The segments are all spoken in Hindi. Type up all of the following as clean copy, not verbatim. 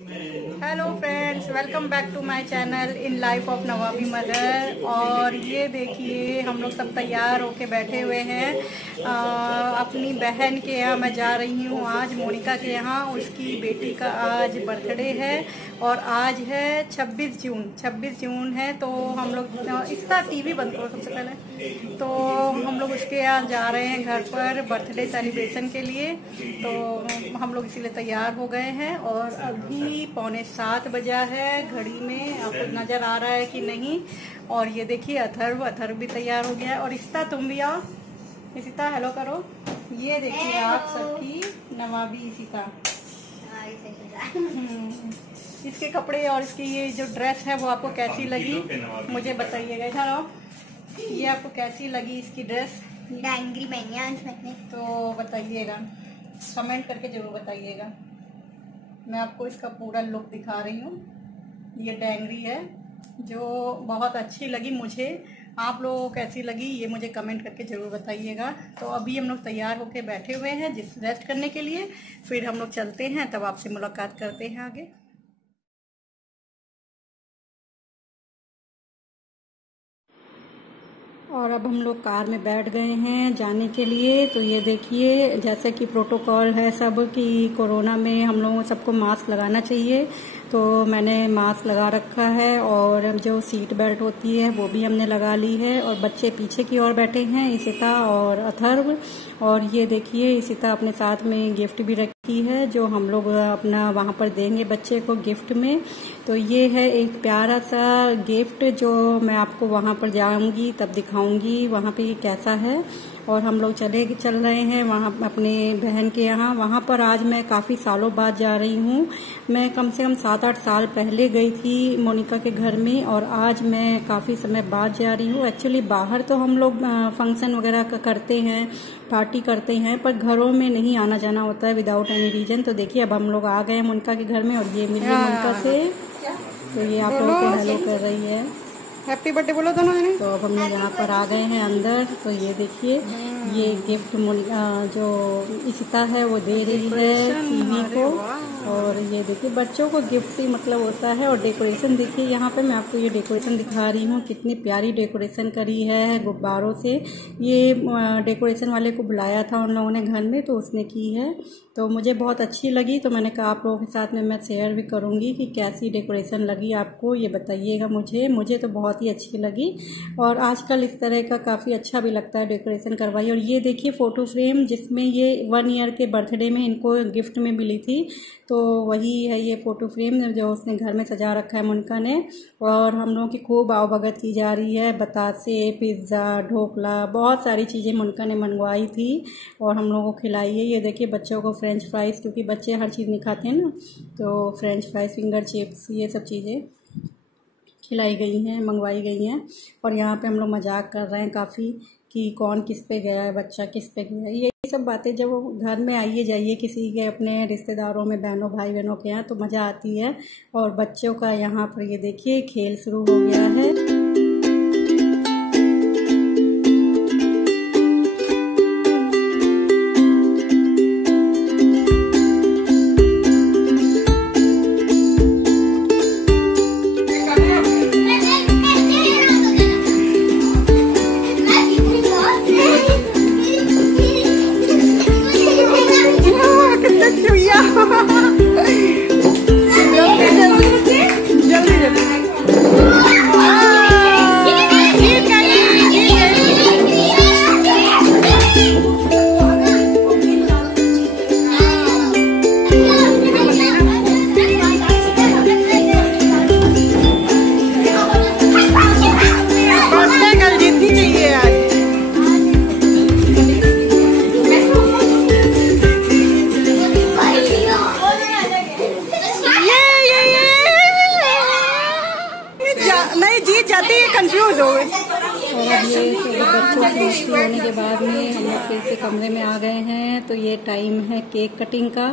Hello friends, welcome back to my channel in life of Nawabi mother. और ये देखिए हम लोग सब तैयार होके बैठे हुए हैं। अपनी बहन के यहाँ मैं जा रही हूँ आज, मोनिका के यहाँ। उसकी बेटी का आज बर्थडे है और आज है 26 जून है। तो हम लोग इसका टीवी बंद करो सबसे पहले। तो हम लोग उसके यहाँ जा रहे हैं घर पर बर्थडे सेलिब्रेशन के लिए। तो हम लोग इसीलिए तैयार हो गए हैं और अभी 6:45 बजा है घड़ी में। आपको नजर आ रहा है कि नहीं? और ये देखिए अथर्व भी तैयार हो गया है। और इशिता तुम भी आओ। इशिता हेलो करो। ये देखिए आप सबकी नवाबी इशिता। इसके कपड़े और इसकी ये जो ड्रेस है वो आपको कैसी लगी मुझे बताइएगा। इधर आओ। ये आपको कैसी लगी इसकी ड्रेस? डांगरी मैंने तो बताइएगा, कमेंट करके जरूर बताइएगा। मैं आपको इसका पूरा लुक दिखा रही हूँ। ये डेंगरी है जो बहुत अच्छी लगी मुझे। आप लोगों को कैसी लगी ये मुझे कमेंट करके ज़रूर बताइएगा। तो अभी हम लोग तैयार होकर बैठे हुए हैं रेस्ट करने के लिए। फिर हम लोग चलते हैं, तब आपसे मुलाकात करते हैं आगे। और अब हम लोग कार में बैठ गए हैं जाने के लिए। तो ये देखिए जैसे कि प्रोटोकॉल है सब कि कोरोना में हम लोगों को सबको मास्क लगाना चाहिए। तो मैंने मास्क लगा रखा है और जो सीट बेल्ट होती है वो भी हमने लगा ली है। और बच्चे पीछे की ओर बैठे हैं, इशिता और अथर्व। और ये देखिए इशिता अपने साथ में गिफ्ट भी रखी है जो हम लोग अपना वहाँ पर देंगे बच्चे को गिफ्ट में। तो ये है एक प्यारा सा गिफ्ट जो मैं आपको वहाँ पर जाऊंगी तब दिखाऊंगी वहाँ पे कैसा है। और हम लोग चल रहे हैं वहाँ अपने बहन के यहाँ। वहाँ पर आज मैं काफ़ी सालों बाद जा रही हूँ। मैं कम से कम 7-8 साल पहले गई थी मोनिका के घर में और आज मैं काफ़ी समय बाद जा रही हूँ। एक्चुअली बाहर तो हम लोग फंक्शन वगैरह करते हैं, पार्टी करते हैं, पर घरों में नहीं आना जाना होता है विदाउट एनी रीजन। तो देखिए अब हम लोग आ गए हैं मोनिका के घर में और ये मिली मोनिका से। तो ये आप लोगों को हेलो कर रही है, हैप्पी बर्थडे बोलो दोनों जने। तो अब हम लोग यहाँ पर आ गए हैं अंदर। तो ये देखिए ये गिफ्ट जो इशिता है वो दे रही है सीवी को। और ये देखिए बच्चों को गिफ्ट से मतलब होता है। और डेकोरेशन देखिए यहाँ पे मैं आपको ये डेकोरेशन दिखा रही हूँ, कितनी प्यारी डेकोरेशन करी है गुब्बारों से। ये डेकोरेशन वाले को बुलाया था उन लोगों ने घर में, तो उसने की है। तो मुझे बहुत अच्छी लगी, तो मैंने कहा आप लोगों के साथ में मैं शेयर भी करूँगी कि कैसी डेकोरेशन लगी आपको, ये बताइएगा मुझे तो बहुत ही अच्छी लगी। और आजकल इस तरह का काफ़ी अच्छा भी लगता है डेकोरेशन करवाई। और ये देखिए फ़ोटो फ्रेम जिसमें ये 1 ईयर के बर्थडे में इनको गिफ्ट में मिली थी। तो वही है ये फ़ोटो फ्रेम जो उसने घर में सजा रखा है मोनिका ने। और हम लोगों की खूब आवभगत की जा रही है। बतासे, पिज़्ज़ा, ढोकला, बहुत सारी चीज़ें मोनिका ने मंगवाई थी और हम लोगों को खिलाई है। ये देखिए बच्चों को फ्रेंच फ्राइज़, क्योंकि बच्चे हर चीज़ नहीं खाते हैं ना, तो फ्रेंच फ्राइज़, फिंगर चिप्स, ये सब चीज़ें खिलाई गई हैं, मंगवाई गई हैं। और यहाँ पे हम लोग मजाक कर रहे हैं काफ़ी कि कौन किस पे गया है, बच्चा किस पे गया है। ये सब बातें जब घर में आइए जाइए किसी के अपने रिश्तेदारों में, बहनों भाई बहनों के यहाँ, तो मज़ा आती है। और बच्चों का यहाँ पर ये देखिए खेल शुरू हो गया है। नहीं जीत जाती है, कंफ्यूज हो गई। और अब ये बच्चों की मस्ती होने के बाद में हम लोग फिर से कमरे में आ गए हैं। तो ये टाइम है केक कटिंग का,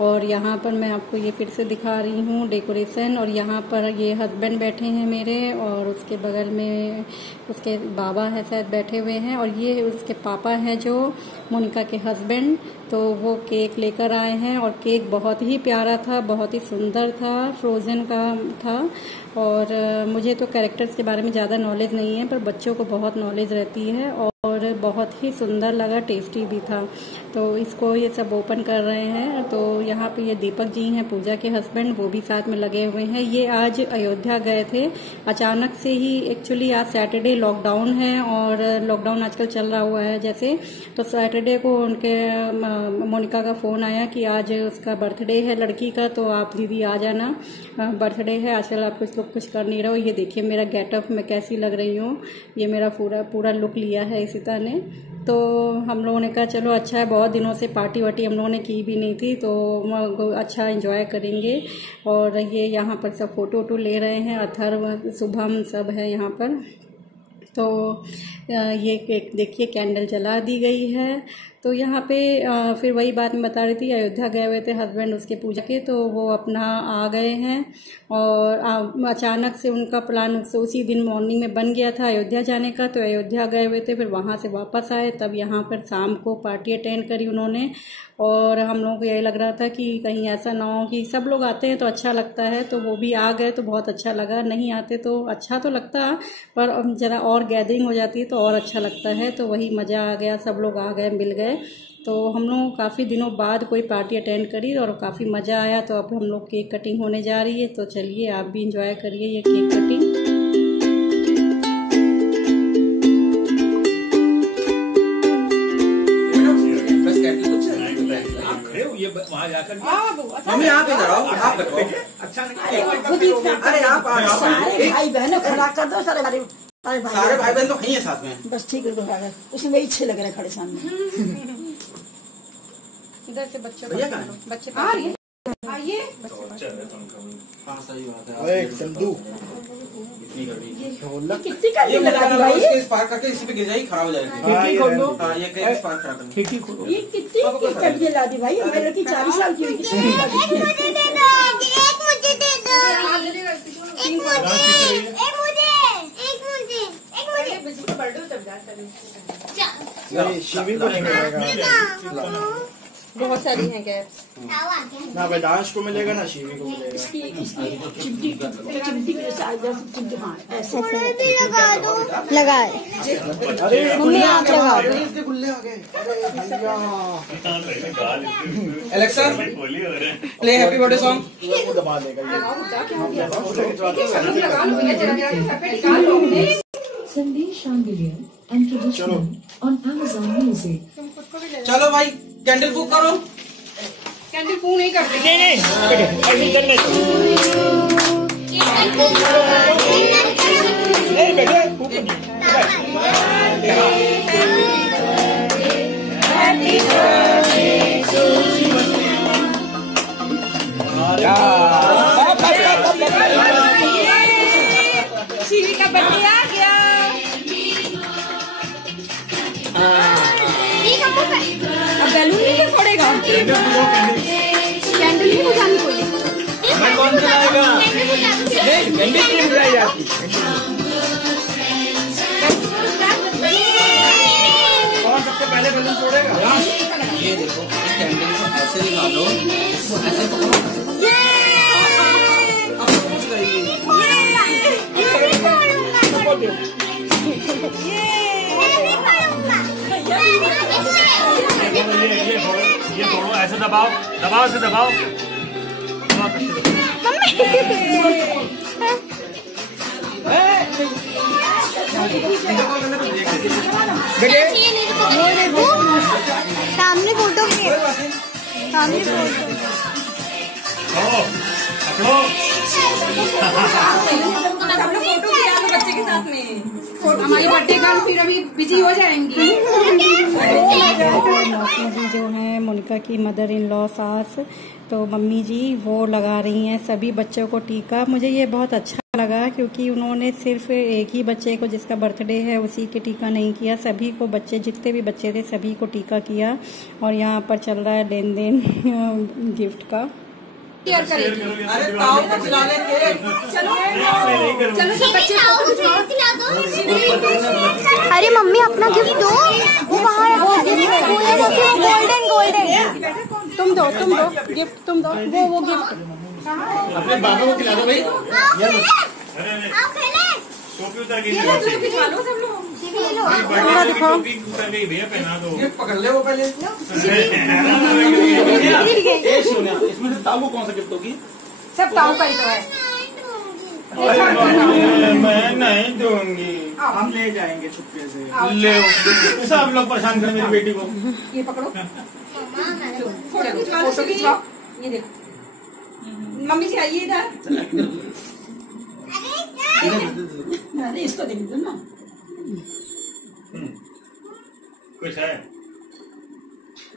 और यहाँ पर मैं आपको ये फिर से दिखा रही हूँ डेकोरेशन। और यहाँ पर ये हस्बैंड बैठे हैं मेरे, और उसके बगल में उसके बाबा है शायद बैठे हुए हैं, और ये उसके पापा हैं जो मोनिका के हस्बैंड। तो वो केक लेकर आए हैं, और केक बहुत ही प्यारा था, बहुत ही सुंदर था, फ्रोजन का था। और मुझे तो कैरेक्टर्स के बारे में ज़्यादा नॉलेज नहीं है, पर बच्चों को बहुत नॉलेज रहती है, और बहुत ही सुंदर लगा, टेस्टी भी था। तो इसको ये सब ओपन कर रहे हैं। तो यहाँ पे ये दीपक जी हैं, पूजा के हस्बैंड, वो भी साथ में लगे हुए हैं। ये आज अयोध्या गए थे अचानक से ही। एक्चुअली आज सैटरडे लॉकडाउन है, और लॉकडाउन आजकल चल रहा हुआ है जैसे। तो सैटरडे को उनके मोनिका का फोन आया कि आज उसका बर्थडे है लड़की का, तो आप दीदी आ जाना, बर्थडे है, आजकल आप कुछ कर नहीं रहो। ये देखिए मेरा गेटअप मैं कैसी लग रही हूँ, ये मेरा पूरा लुक लिया है इशिता ने। तो हम लोगों ने कहा चलो अच्छा है, बहुत दिनों से पार्टी वार्टी हम लोगों ने की भी नहीं थी, तो अच्छा एंजॉय करेंगे। और ये यहाँ पर सब फोटो वोटो ले रहे हैं, अथर्व शुभम सब है यहाँ पर। तो ये केक देखिए कैंडल जला दी गई है। तो यहाँ पे फिर वही बात मैं बता रही थी, अयोध्या गए हुए थे हस्बैंड उसके पूजा के, तो वो अपना आ गए हैं। और अचानक से उनका प्लान उसी दिन मॉर्निंग में बन गया था अयोध्या जाने का। तो अयोध्या गए हुए थे, फिर वहाँ से वापस आए, तब यहाँ पर शाम को पार्टी अटेंड करी उन्होंने। और हम लोगों को यही लग रहा था कि कहीं ऐसा ना हो कि सब लोग आते हैं तो अच्छा लगता है, तो वो भी आ गए तो बहुत अच्छा लगा। नहीं आते तो अच्छा तो लगता, पर जरा और गैदरिंग हो जाती है तो और अच्छा लगता है। तो वही मज़ा आ गया, सब लोग आ गए, मिल गए। तो हम लोग काफ़ी दिनों बाद कोई पार्टी अटेंड करी और काफ़ी मज़ा आया। तो अब हम लोग केक कटिंग होने जा रही है, तो चलिए आप भी इंजॉय करिए ये केक कटिंग। मम्मी आप इधर आओ, आप बैठो। अच्छा नहीं, अरे आप भाई बहनों खड़ा कर दो, सारे भाई बहन तो नहीं है साथ में। बस ठीक है, उसमें वही अच्छे लग रहे खड़े सामने। इधर से बच्चे आ रही है, आइए। हाँ सही बात है। अरे संधू कितनी कर लगा दी भाई, इसके स्पार्क करके इसी पे गिर जाएगी, खराब हो जाएगी। हाँ ये कहीं स्पार्क करा देंगे। खिड़की खोलो। ये कितनी कर ला दी भाई, हमारी लड़की 40 साल की हुई। शिवी को नहीं मिलेगा, बहुत सारी हैं गैप्स ना वेदांश को मिलेगा ना शिवी को मिलेगा। चिमटी के साथ हाँ ऐसे लगाए। अरे मम्मी आप लगा दो। इसके गुल्ले आ गए। अरे भैया Alexa play happy birthday song. वो दबा देगा ये। संदेश शांडिलियन and traditional on Amazon Music। चलो भाई कैंडल फूक करो। कैंडल फूक नहीं करते। नहीं बेटे शिवी का बर्थडे आ गया। अब बैलून नहीं फोड़ेगा, कैंडल नहीं बुझानी कोई। मैं कौन चलाएगा? कैंडल नहीं बुझाई जाती। कौन सबसे पहले बैलून फोड़ेगा? ये देखो कैंडल को ऐसे निकालो, ऐसे पकड़ो। ये थोड़ा ऐसे दबाओ, दबाओ से दबाओ। सामने फोटो सामने फोटो बच्चे के साथ में हमारी बर्थडे का फिर अभी बिजी हो जाएंगी। मौसी जी जो है मोनिका की मदर इन लॉ सास, तो मम्मी जी वो लगा रही हैं सभी बच्चों को टीका। मुझे ये बहुत अच्छा लगा लगा, क्योंकि उन्होंने सिर्फ एक ही बच्चे को जिसका बर्थडे है उसी के टीका नहीं किया, सभी को बच्चे जितने भी बच्चे थे सभी को टीका किया। और यहाँ पर चल रहा है लेन देन गिफ्ट का। अरे ताऊ को खिलाने के चलो चलो सब बच्चे अरे मम्मी अपना गिफ्ट दो, वो वहाँ गोल्डन गोल्डन। तुम दो गिफ्ट, तुम दो वो गिफ्ट अपने बाबा को खिला दो भाई। टोपी उतर गई सब लोग। पूरा दिखाओ। टोपी उतर गई भैया, पहना दो। ये पकड़ ले वो पहले। इसमें से ताऊ को कौन सा गिफ्ट होगी? सब ताऊ का ही तो है। मैं नहीं दूंगी। हम ले जाएंगे छुपके से। ले सब लोग परेशान कर मेरी बेटी को। ये पकड़ो, फोटो खिंचवाओ। ये देखो मम्मी से आइए इधर। अरे इसको दे दो ना। कुछ है?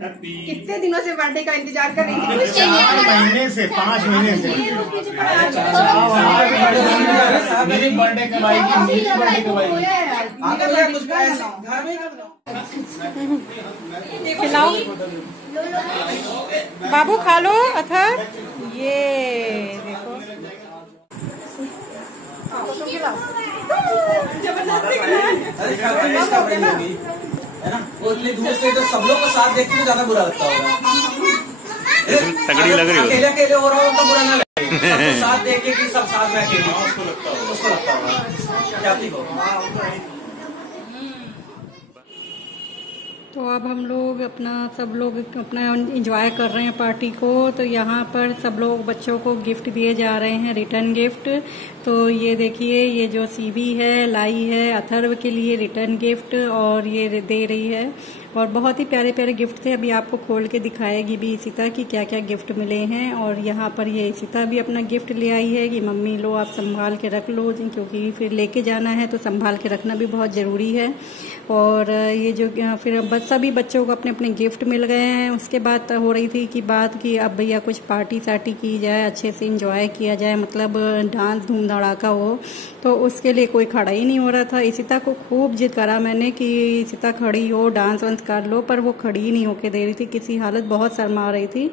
हैप्पी। कितने दिनों से बर्थडे का इंतजार कर रही थी। 4 महीने से 5 महीने से मेरी बर्थडे कमाएगी, मेरी बर्थडे कमाएगी। आकर कुछ ऐसे घर में कर दो। खिलाओ बाबू, खा लो अथर। ये देखो अरे है ना, वो इतनी दूर से तो सब लोग को साथ देख के ज्यादा बुरा लगता होगा। तगड़ी लग रही हो। अकेले अकेले हो रहा हो तो बुरा ना लगे, सबको साथ देख के कि सब साथ में अकेले हो, उसको लगता होगा क्या ठीक हो। तो अब हम लोग सब लोग अपना एंजॉय कर रहे हैं पार्टी को। तो यहाँ पर सब लोग बच्चों को गिफ्ट दिए जा रहे हैं, रिटर्न गिफ्ट। तो ये देखिए, ये जो सीवी है लाई है अथर्व के लिए रिटर्न गिफ्ट, और ये दे रही है। और बहुत ही प्यारे प्यारे गिफ्ट थे। अभी आपको खोल के दिखाएगी भी इशिता की क्या क्या गिफ्ट मिले हैं। और यहाँ पर ये इशिता भी अपना गिफ्ट ले आई है कि मम्मी लो आप संभाल के रख लो, क्योंकि फिर लेके जाना है तो संभाल के रखना भी बहुत ज़रूरी है। और ये जो फिर सभी बच्चों को अपने अपने गिफ्ट मिल गए हैं। उसके बाद हो रही थी कि बात कि अब भैया कुछ पार्टी सार्टी की जाए, अच्छे से इंजॉय किया जाए, मतलब डांस धूम धड़ाका हो। तो उसके लिए कोई खड़ा ही नहीं हो रहा था। इशिता को खूब जिद करा मैंने कि इशिता खड़ी हो, डांस वांस कर लो, पर वो खड़ी ही नहीं होके दे रही थी, किसी हालत बहुत शर्मा रही थी।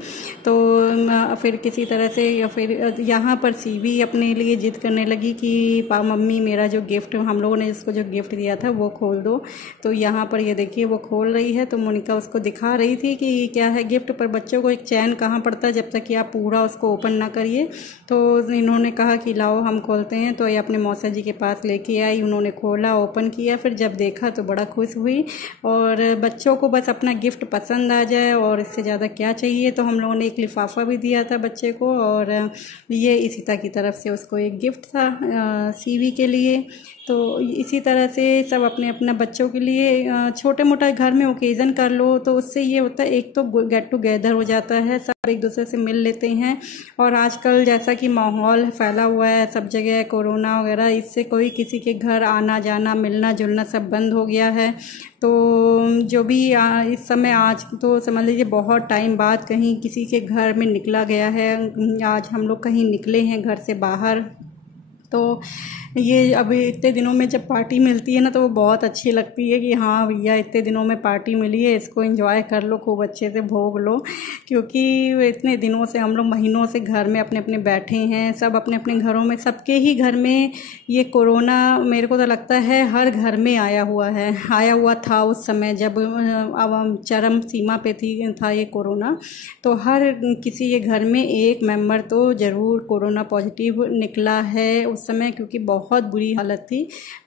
तो फिर किसी तरह से या फिर यहाँ पर सीवी अपने लिए जिद करने लगी कि मम्मी मेरा जो गिफ्ट, हम लोगों ने इसको जो गिफ्ट दिया था वो खोल दो। तो यहाँ पर ये देखिए वो खोल रही है। तो मोनिका उसको दिखा रही थी कि क्या है गिफ्ट, पर बच्चों को एक चैन कहाँ पड़ता है जब तक कि आप पूरा उसको ओपन ना करिए। तो इन्होंने कहा कि लाओ हम खोलते हैं। तो ये अपने मौसा जी के पास लेके आई, उन्होंने खोला, ओपन किया, फिर जब देखा तो बड़ा खुश हुई। और बच्चों को बस अपना गिफ्ट पसंद आ जाए और इससे ज़्यादा क्या चाहिए। तो हम लोगों ने एक लिफाफा भी दिया था बच्चे को, और ये इशिता की तरफ से उसको एक गिफ्ट था सीवी के लिए। तो इसी तरह से सब अपने अपना बच्चों के लिए छोटे मोटा घर में ओकेज़न कर लो, तो उससे ये होता है एक तो गेट टुगेदर हो जाता है, सब एक दूसरे से मिल लेते हैं। और आजकल जैसा कि माहौल फैला हुआ है सब जगह कोरोना वगैरह, इससे कोई किसी के घर आना जाना मिलना जुलना सब बंद हो गया है। तो जो भी इस समय आज तो समझ लीजिए बहुत टाइम बाद कहीं किसी के घर में निकला गया है। आज हम लोग कहीं निकले हैं घर से बाहर, तो ये अभी इतने दिनों में जब पार्टी मिलती है ना तो वो बहुत अच्छी लगती है कि हाँ भैया इतने दिनों में पार्टी मिली है, इसको एंजॉय कर लो, खूब अच्छे से भोग लो। क्योंकि इतने दिनों से हम लोग महीनों से घर में अपने अपने बैठे हैं, सब अपने अपने घरों में, सबके ही घर में ये कोरोना मेरे को तो लगता है हर घर में आया हुआ था उस समय जब अब चरम सीमा पे था ये कोरोना। तो हर किसी के घर में एक मेंबर तो ज़रूर कोरोना पॉजिटिव निकला है उस समय, क्योंकि बहुत बुरी हालत थी।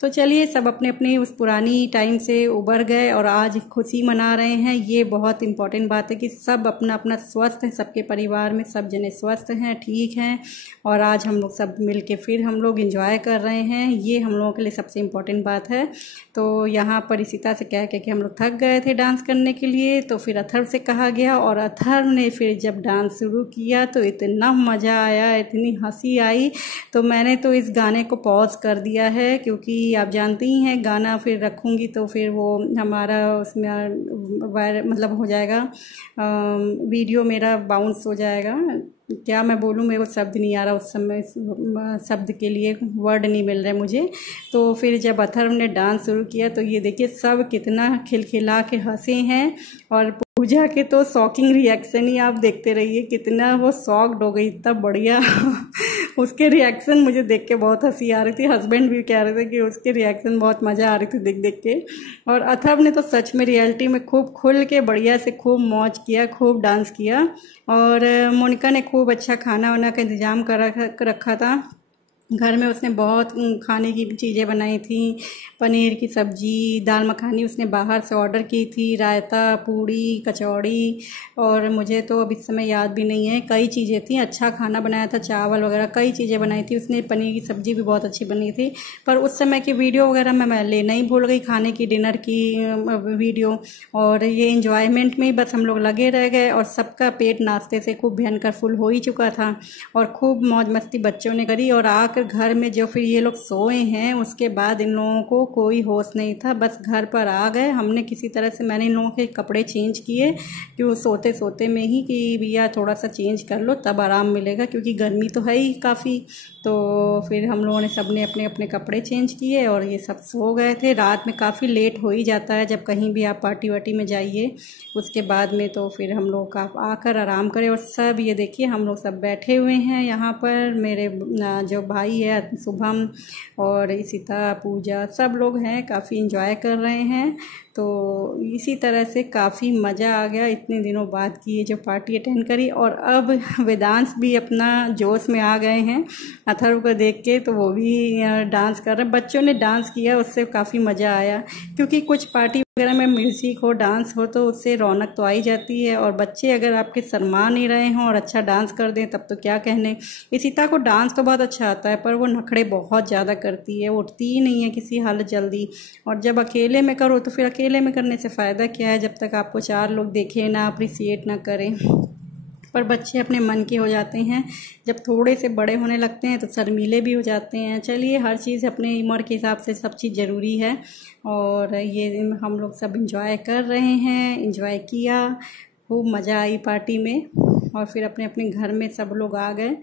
तो चलिए सब अपने अपने उस पुरानी टाइम से उबर गए और आज खुशी मना रहे हैं। ये बहुत इम्पोर्टेंट बात है कि सब अपना अपना स्वस्थ है, सबके परिवार में सब जने स्वस्थ हैं, ठीक हैं, और आज हम लोग सब मिल के फिर हम लोग एंजॉय कर रहे हैं। ये हम लोगों के लिए सबसे इम्पोर्टेंट बात है। तो यहाँ पर इशिता से कह के हम लोग थक गए थे डांस करने के लिए, तो फिर अथर्व से कहा गया और अथर्व ने फिर जब डांस शुरू किया तो इतना मज़ा आया, इतनी हंसी आई। तो मैंने तो इस गाने को पॉज कर दिया है, क्योंकि आप जानती ही हैं गाना फिर रखूँगी तो फिर वो हमारा उसमें मतलब हो जाएगा, वीडियो मेरा बाउंस हो जाएगा। क्या मैं बोलूँ, मेरे को शब्द नहीं आ रहा उस समय, शब्द के लिए वर्ड नहीं मिल रहे मुझे। तो फिर जब अथर्व ने डांस शुरू किया तो ये देखिए सब कितना खिलखिला के हंसे हैं। और पूजा के तो शॉकिंग रिएक्शन ही आप देखते रहिए, कितना वो शॉक्ड हो गई, इतना बढ़िया उसके रिएक्शन मुझे देख के बहुत हंसी आ रही थी। हस्बैंड भी कह रहे थे कि उसके रिएक्शन बहुत मज़ा आ रही थी देख देख के। और अथर्व ने तो सच में रियलिटी में खूब खुल के बढ़िया से खूब मौज किया, खूब डांस किया। और मोनिका ने खूब अच्छा खाना वाना का इंतज़ाम कर रखा था घर में। उसने बहुत खाने की चीज़ें बनाई थी, पनीर की सब्जी, दाल मखानी उसने बाहर से ऑर्डर की थी, रायता, पूड़ी, कचौड़ी, और मुझे तो अब इस समय याद भी नहीं है, कई चीज़ें थी। अच्छा खाना बनाया था, चावल वगैरह कई चीज़ें बनाई थी उसने। पनीर की सब्जी भी बहुत अच्छी बनी थी। पर उस समय की वीडियो वगैरह मैं लेना ही भूल गई, खाने की, डिनर की वीडियो। और ये इंजॉयमेंट में ही बस हम लोग लगे रह गए। और सबका पेट नाश्ते से खूब भयंकर फुल हो ही चुका था और खूब मौज मस्ती बच्चों ने करी। और आकर घर में जो फिर ये लोग सोए हैं उसके बाद इन लोगों को कोई होश नहीं था, बस घर पर आ गए। हमने किसी तरह से, मैंने इन लोगों के कपड़े चेंज किए कि वो सोते सोते में ही कि भैया थोड़ा सा चेंज कर लो तब आराम मिलेगा, क्योंकि गर्मी तो है ही काफ़ी। तो फिर हम लोगों ने सबने अपने अपने कपड़े चेंज किए और ये सब सो गए थे। रात में काफ़ी लेट हो ही जाता है जब कहीं भी आप पार्टी वार्टी में जाइए, उसके बाद में तो फिर हम लोग का आकर आराम करें। और सब ये देखिए हम लोग सब बैठे हुए हैं यहाँ पर, मेरे जो भाई है शुभम और इशिता, पूजा, सब लोग हैं, काफ़ी इंजॉय कर रहे हैं। तो इसी तरह से काफ़ी मज़ा आ गया इतने दिनों बाद की ये जो पार्टी अटेंड करी। और अब वेदांश भी अपना जोश में आ गए हैं अथर्व को देख के, तो वो भी डांस कर रहे हैं। बच्चों ने डांस किया, उससे काफ़ी मज़ा आया, क्योंकि कुछ पार्टी वगैरह में म्यूज़िक हो, डांस हो तो उससे रौनक तो आ ही जाती है। और बच्चे अगर आपके शर्मा नहीं रहे हों और अच्छा डांस कर दें तब तो क्या कहने। इशिता को डांस तो बहुत अच्छा आता है पर वो नखड़े बहुत ज़्यादा करती है, उठती ही नहीं है किसी हालत जल्दी। और जब अकेले में करो तो फिर अकेले में करने से फ़ायदा क्या है जब तक आपको 4 लोग देखें ना, अप्रिसिएट ना करें। पर बच्चे अपने मन के हो जाते हैं, जब थोड़े से बड़े होने लगते हैं तो शर्मीले भी हो जाते हैं। चलिए, हर चीज़ अपने उम्र के हिसाब से सब चीज़ ज़रूरी है। और ये हम लोग सब इंजॉय कर रहे हैं, इंजॉय किया, खूब मज़ा आई पार्टी में। और फिर अपने अपने घर में सब लोग आ गए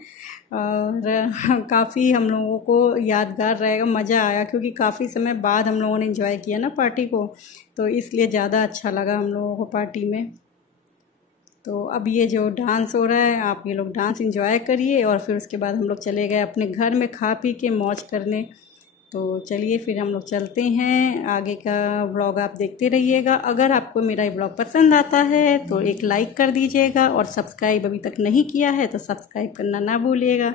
और काफ़ी हम लोगों को यादगार रहेगा, मज़ा आया, क्योंकि काफ़ी समय बाद हम लोगों ने इंजॉय किया ना पार्टी को, तो इसलिए ज़्यादा अच्छा लगा हम लोगों को पार्टी में। तो अब ये जो डांस हो रहा है, आप ये लोग डांस एंजॉय करिए और फिर उसके बाद हम लोग चले गए अपने घर में खा पी के मौज करने। तो चलिए फिर हम लोग चलते हैं, आगे का व्लॉग आप देखते रहिएगा। अगर आपको मेरा ये व्लॉग पसंद आता है तो एक लाइक कर दीजिएगा और सब्सक्राइब अभी तक नहीं किया है तो सब्सक्राइब करना ना भूलिएगा।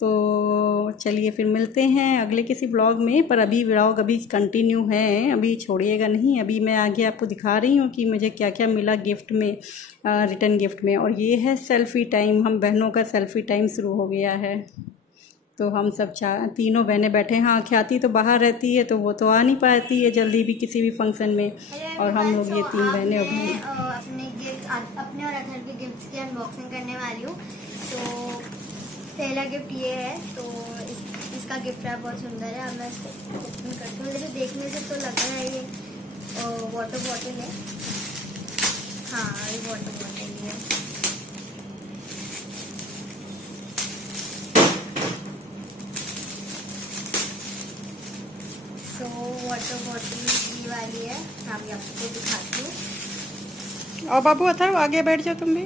तो चलिए फिर मिलते हैं अगले किसी व्लॉग में। पर अभी व्लॉग अभी कंटिन्यू है, अभी छोड़िएगा नहीं। अभी मैं आगे आपको दिखा रही हूँ कि मुझे क्या क्या मिला गिफ्ट में, रिटर्न गिफ्ट में। और ये है सेल्फ़ी टाइम, हम बहनों का सेल्फ़ी टाइम शुरू हो गया है। तो हम सब तीनों बहनें बैठे हैं। हाँ, ख्याति तो बाहर रहती है तो वो तो आ नहीं पाती है जल्दी भी किसी भी फंक्शन में, और हम लोग ये 3 बहनें अपने और अथर्व के गिफ्ट की अनबॉक्सिंग करने वाली हूँ। तो पहला गिफ्ट ये है, तो इसका गिफ्ट है बहुत सुंदर है। अब मैं इसको ओपन करती हूँ। लेकिन देखने से तो लग रहा है ये वाटर बॉटल है। हाँ, ये वाटर बॉटल है। तो वाटर बॉटल ये वाली है, मैं अभी आपको दिखाती हूँ। और बाबू अथर्व आगे बैठ जाओ तुम भी।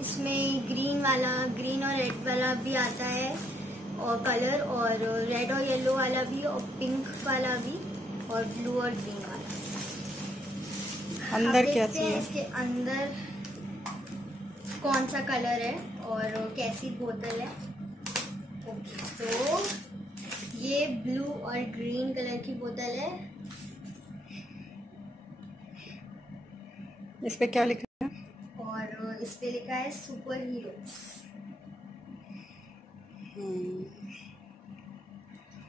इसमें ग्रीन और रेड वाला भी आता है और कलर, और रेड और येलो वाला भी, और पिंक वाला भी, और ब्लू और ग्रीन वाला। अंदर क्या है? इसके अंदर कौन सा कलर है और कैसी बोतल है। ओके, तो ये ब्लू और ग्रीन कलर की बोतल है। इस पे क्या लिखा है? और इस पे लिखा है सुपर हीरोज।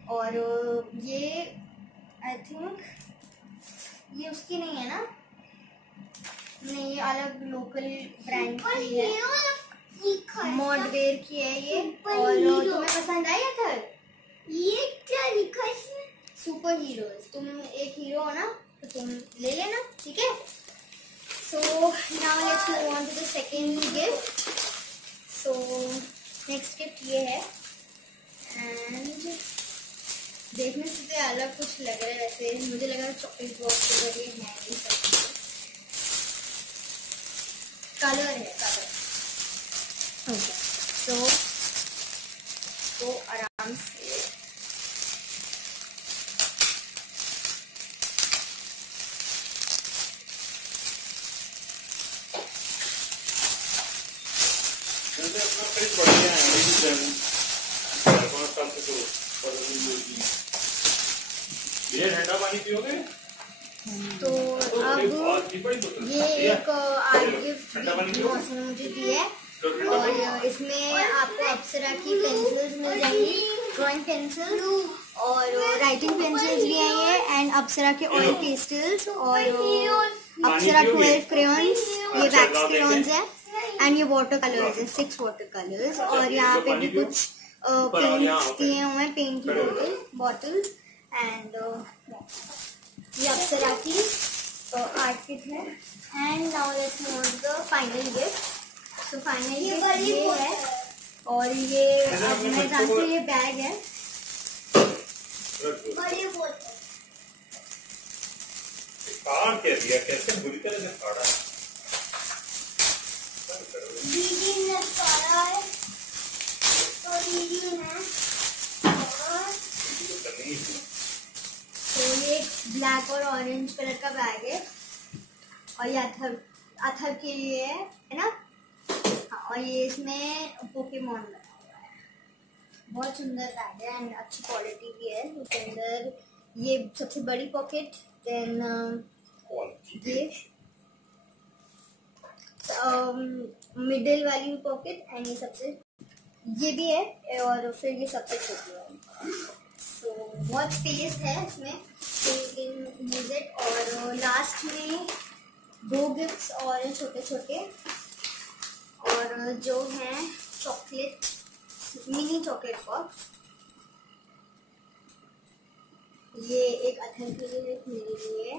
और ये आई थिंक ये उसकी नहीं है ना, नहीं, ये अलग लोकल ब्रांड की है, मॉडवेयर की है ये। और तुम्हें पसंद आई अथर? ये क्या लिखा है इसमें? Super heroes. तुम एक हीरो हो ना तो तुम ले लेना, ठीक है। So now let's move on to the second gift. So next gift ये है एंड देखने से तो अलग कुछ लग रहा है, वैसे मुझे लगा चॉकलेट बॉक्स वगैरह ये है नहीं सब कलर है कलर। ओके तो आराम से ठंडा पानी पियोगे? तो अब ये एक आर्ट गिफ्ट मौसम मुझे दी है और इसमें आपको अप्सरा की पेंसिल्स मिल जाएंगी, ड्राइंग पेंसिल और राइटिंग पेंसिल्स भी हैं ये, एंड अप्सरा के ऑयल पेस्टल्स और अप्सरा 12 क्रेयॉन्स, ये वैक्स क्रेयॉन्स है एंड ये वाटर कलर्स है 6 वाटर कलर्स और यहाँ पे भी कुछ पेंट्स दिए हुए हैं, पेंट की बॉटल्स एंड ये अप्सरा की आर्ट किट है। And now let's move on the final gift. So final gift ये है और ये अब मैं जानती हूँ ये बैग है और ये बोतल फाड़ के दिया, कैसे बुरी तरह से फाड़ा है। दीदी ने फाड़ा है तो दीदी ने तो ये ब्लैक और ऑरेंज कलर का बैग है और ये अथर के लिए है ना। हाँ, और ये इसमें पोकेमॉन लगा हुआ है, बहुत सुंदर बैग है एंड अच्छी क्वालिटी भी है। उसके अंदर ये सबसे बड़ी पॉकेट, देन ये मिडिल वाली पॉकेट एंड ये सबसे ये भी है और फिर ये सबसे छोटी वाली। तो बहुत स्पेस है इसमें, तो यू कैन यूज इट। और लास्ट में 2 गिफ्ट्स और छोटे छोटे और जो हैं चॉकलेट, मिनी चॉकलेट बॉक्स, ये एक अथर के लिए एक मेरे लिए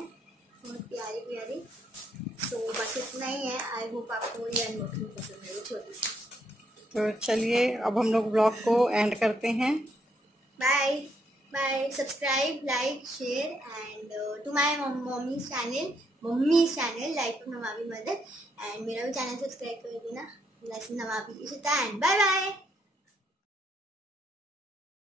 बहुत प्यारी प्यारी। तो बस इतना ही है। आई होप आपको ये अनबॉक्सिंग पसंद है छोटी सी। तो चलिए अब हम लोग ब्लॉग को एंड करते हैं। Bye bye, subscribe, like, share and to my mummy channel life of Nawabi mother, and मेरा भी चैनल सब्सक्राइब कर देना, Nawabi Ishita, and bye bye.